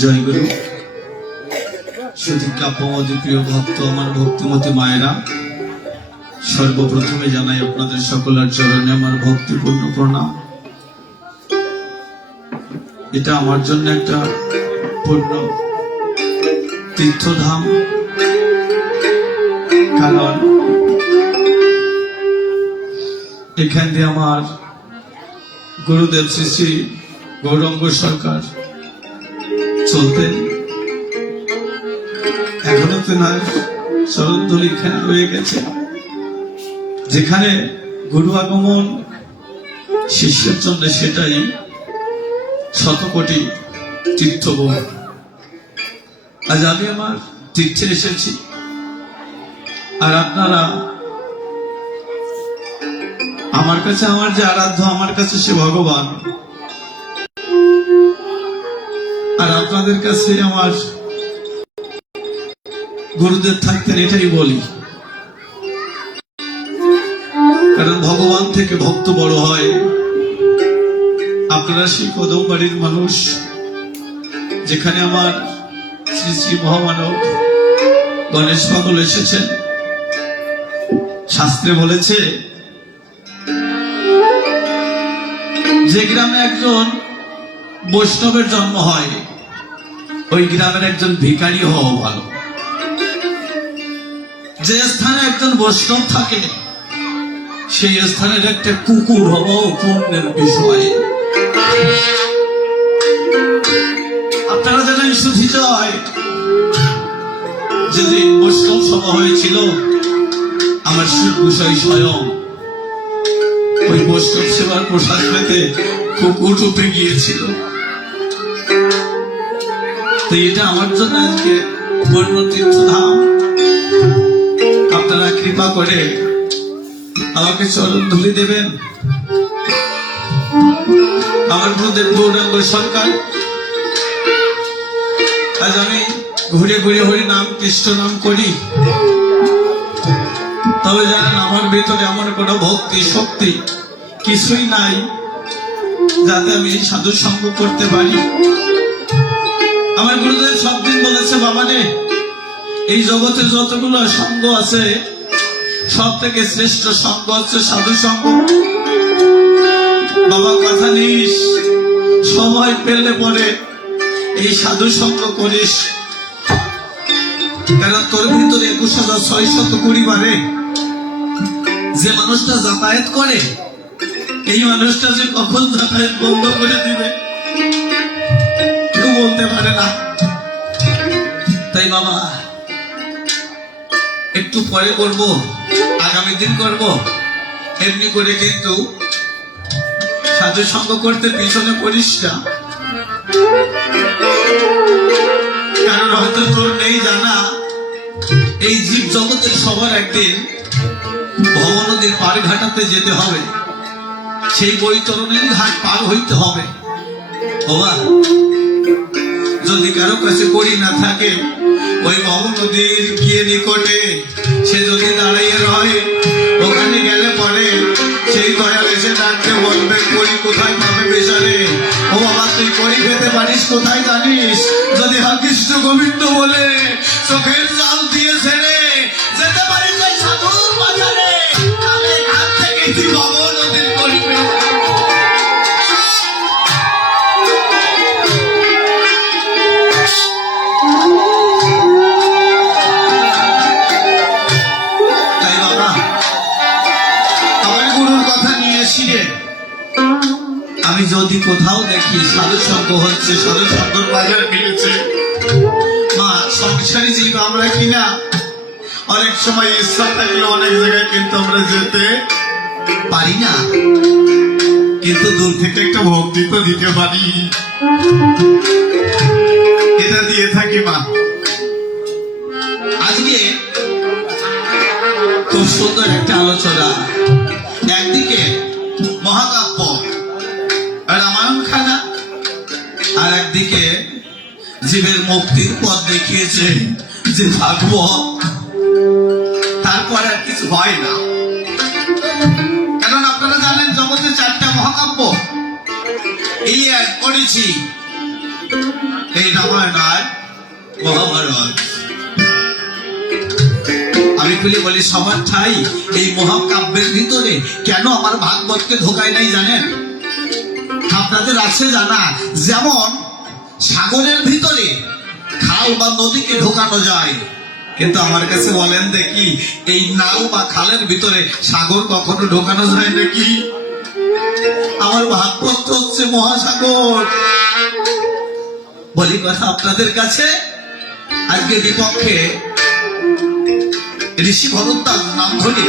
জয় গুরু সুদীক্ষা পমদি প্রিয় ভক্ত, আমার ভক্তিমতী মায়েরা, সর্বপ্রথমে জানাই আপনাদের সকলের চরণে আমার ভক্তিপূর্ণ প্রণাম। এটা আমার জন্য একটা পূর্ণ তীর্থধাম, কারণ এখান দিয়ে আমার গুরুদেব শ্রী শ্রী গৌরঙ্গ সরকার চলতেন এখনও তেনার শরৎধরি এখানে রয়ে গেছে। যেখানে গুরু আগমন শিষ্যের জন্য সেটাই শতকোটি তীর্থভূমি। আজ আমি আমার তীর্থে এসেছি। আর আপনারা, আমার কাছে আমার যে আরাধ্য, আমার কাছে সে ভগবান আপনাদের কাছে আমার গুরুদেব থাকতেন এটাই বলি। কারণ ভগবান থেকে ভক্ত বড় হয়। আপনারা সেই কদম বাড়ির মানুষ, যেখানে আমার শ্রী শ্রী মহামানব গণেশ পাগল এসেছেন। শাস্ত্রে বলেছে, যে গ্রামে একজন বৈষ্ণবের জন্ম হয় ওই গ্রামের একজন ভিখারি হওয়া ভালো। যে স্থানে একজন বৈষ্ণব থাকে, সেই স্থানের একটা কুকুর হওয়া পুণ্যের বিষয়। আপনারা জানেন সুধি জয় যেদিন বৈষ্ণব সভা হয়েছিল, আমার গোসাই স্বয়ং ওই বৈষ্ণব সেবার প্রসাদ পেতে কুকুর উঠে গিয়েছিল। তো এটা আমার জন্য আজকে পূর্ণ তীর্থধাম আপনারা কৃপা করে আমাকে চরণ ধুলি দেবেন। আমার গুরুদেব গৌরাঙ্গ সরকার। আজ আমি ঘুরে ঘুরে হরি নাম, কৃষ্ণ নাম করি। তবে জানেন আমার ভেতরে এমন কোনো ভক্তি, শক্তি কিছুই নাই যাতে আমি সাধু সঙ্গ করতে পারি। আমার গুরুদেব সব দিন বলেছে বাবা রে এই জগতে যতগুলো সঙ্গ আছে, সব থেকে শ্রেষ্ঠ সঙ্গ হচ্ছে সাধু সঙ্গ। বাবা, কথা নিস, সময় পেলে পরে এই সাধু সঙ্গ করিস। কারণ তোর ভিতরে একুশ হাজার ছয় শত কুড়ি বারে যে মানুষটা যাতায়াত করে, এই মানুষটা যে কখন যাতায়াত বন্ধ করে দিবে? বলতে পারে না। তাই বাবা, একটু পরে করব, আগামী দিন করব। এমনি করে কিন্তু সাধু সঙ্গ করতে পিছনে করিস না। কারণ হয়তো তোর নেই জানা, এই জীব জগতের সবার একদিন ভব নদীর পার ঘাটাতে যেতে হবে। সেই বৈতরণের ঘাট পার হইতে হবে। বাবা যদি কারও কাছে করি না থাকে, ওই ভব নদীর গিয়ে নিকটে সে যদি দাঁড়াইয়ে রয়, ওখানে গেলে পরে সেই দয়াল এসে ডাকতে বলবে করি কোথায় পাবে বেচারে? ও বাবা, তুই করি পেতে পারিস কোথায় জানিস? যদি হা কৃষ্ণ গোবিন্দ বলে, চোখের জাল দিয়ে ছেড়ে কোথাও দেখি সাধু সঙ্গ হচ্ছে সাধু সঙ্গর বাজার মিলেছে। মা, সংসারী জীব আমরা কিনা অনেক সময় ইচ্ছা থাকলে অনেক জায়গায় কিন্তু আমরা যেতে পারি না। কিন্তু দূর থেকে একটা ভক্তি তো দিতে পারি। এটা দিয়ে থাকি, মা। আজকে খুব সুন্দর একটা আলোচনা। জীবের মুক্তির পথ দেখিয়েছে যে ভাগবত তারপর আর কিছু হয় না। কারণ আপনারা জানেন, জগতে চারটা মহাকাব্য। এই রামায়ণ আর মহাভারত। আমি খুলে বলি, সবার ঠাই এই মহাকাব্যের ভিতরে কেন আমার ভাগবতকে ঢোকায় নাই জানেন? আপনাদের আছে জানা, যেমন সাগরের ভিতরে খাল বা নদীকে ঢোকানো যায়। কিন্তু আমার কাছে বলেন দেখি, এই নাল বা খালের ভিতরে সাগর কখনো ঢোকানো যায় নাকি? আমার ভাগবত হচ্ছে মহাসাগর। বলি কথা আপনাদের কাছে? আজকে বিপক্ষে ঋষি ভরদ্বাজ নাম ধরে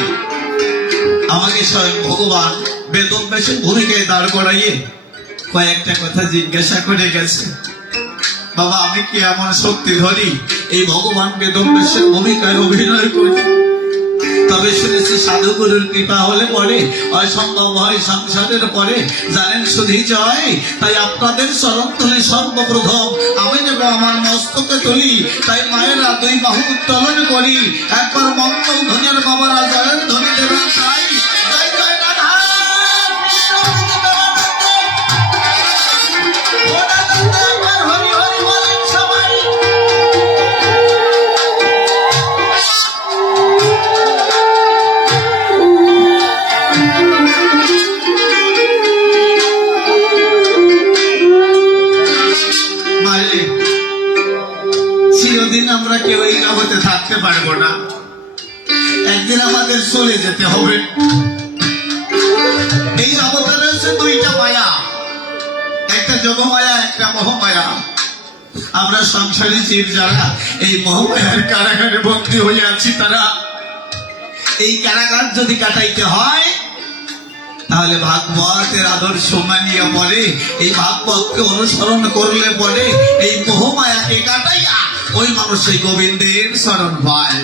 আমাকে স্বয়ং ভগবান বেদম বেশের ভূমিকায় দাঁড় করাইয়ে কয়েকটা কথা জিজ্ঞাসা করে গেছে। বাবা, আমি কি এমন শক্তি ধরি? এই ভগবান বেদম বেশের ভূমিকায় অভিনয় করি। তবে শুনেছি সাধুগুরুর কৃপা হলে পরে, অসম্ভব হয় সংসারের পরে। জানেন শুধু জয়, তাই আপনাদের চরণ তুলি সর্বপ্রথম আমি নেব আমার মস্তকে তুলি, তাই মায়েরা দুই বাহু উত্তোলন করি। একবার মঙ্গল ধ্বনির বাবারা, জয়ের ধ্বনি দেবেন তাই চিরদিন আমরা কেউ এই জগতে থাকতে পারব না। একদিন আমাদের চলে যেতে হবে। এই জগতে রয়েছে দুইটা মায়া। একটা যোগমায়া একটা মোহমায়া। আমরা সংসারী জীব যারা, এই মোহমায়ার কারাগারে বন্দী হয়ে আছি তারা। এই কারাগার যদি কাটাইতে হয়, তাহলে ভাগবতের আদর্শ মানিয়ে পরে, এই ভাগবতকে অনুসরণ করলে পরে এই মোহমায়াকে কাটাইয়া ওই মানুষ সেই গোবিন্দের শরণ পায়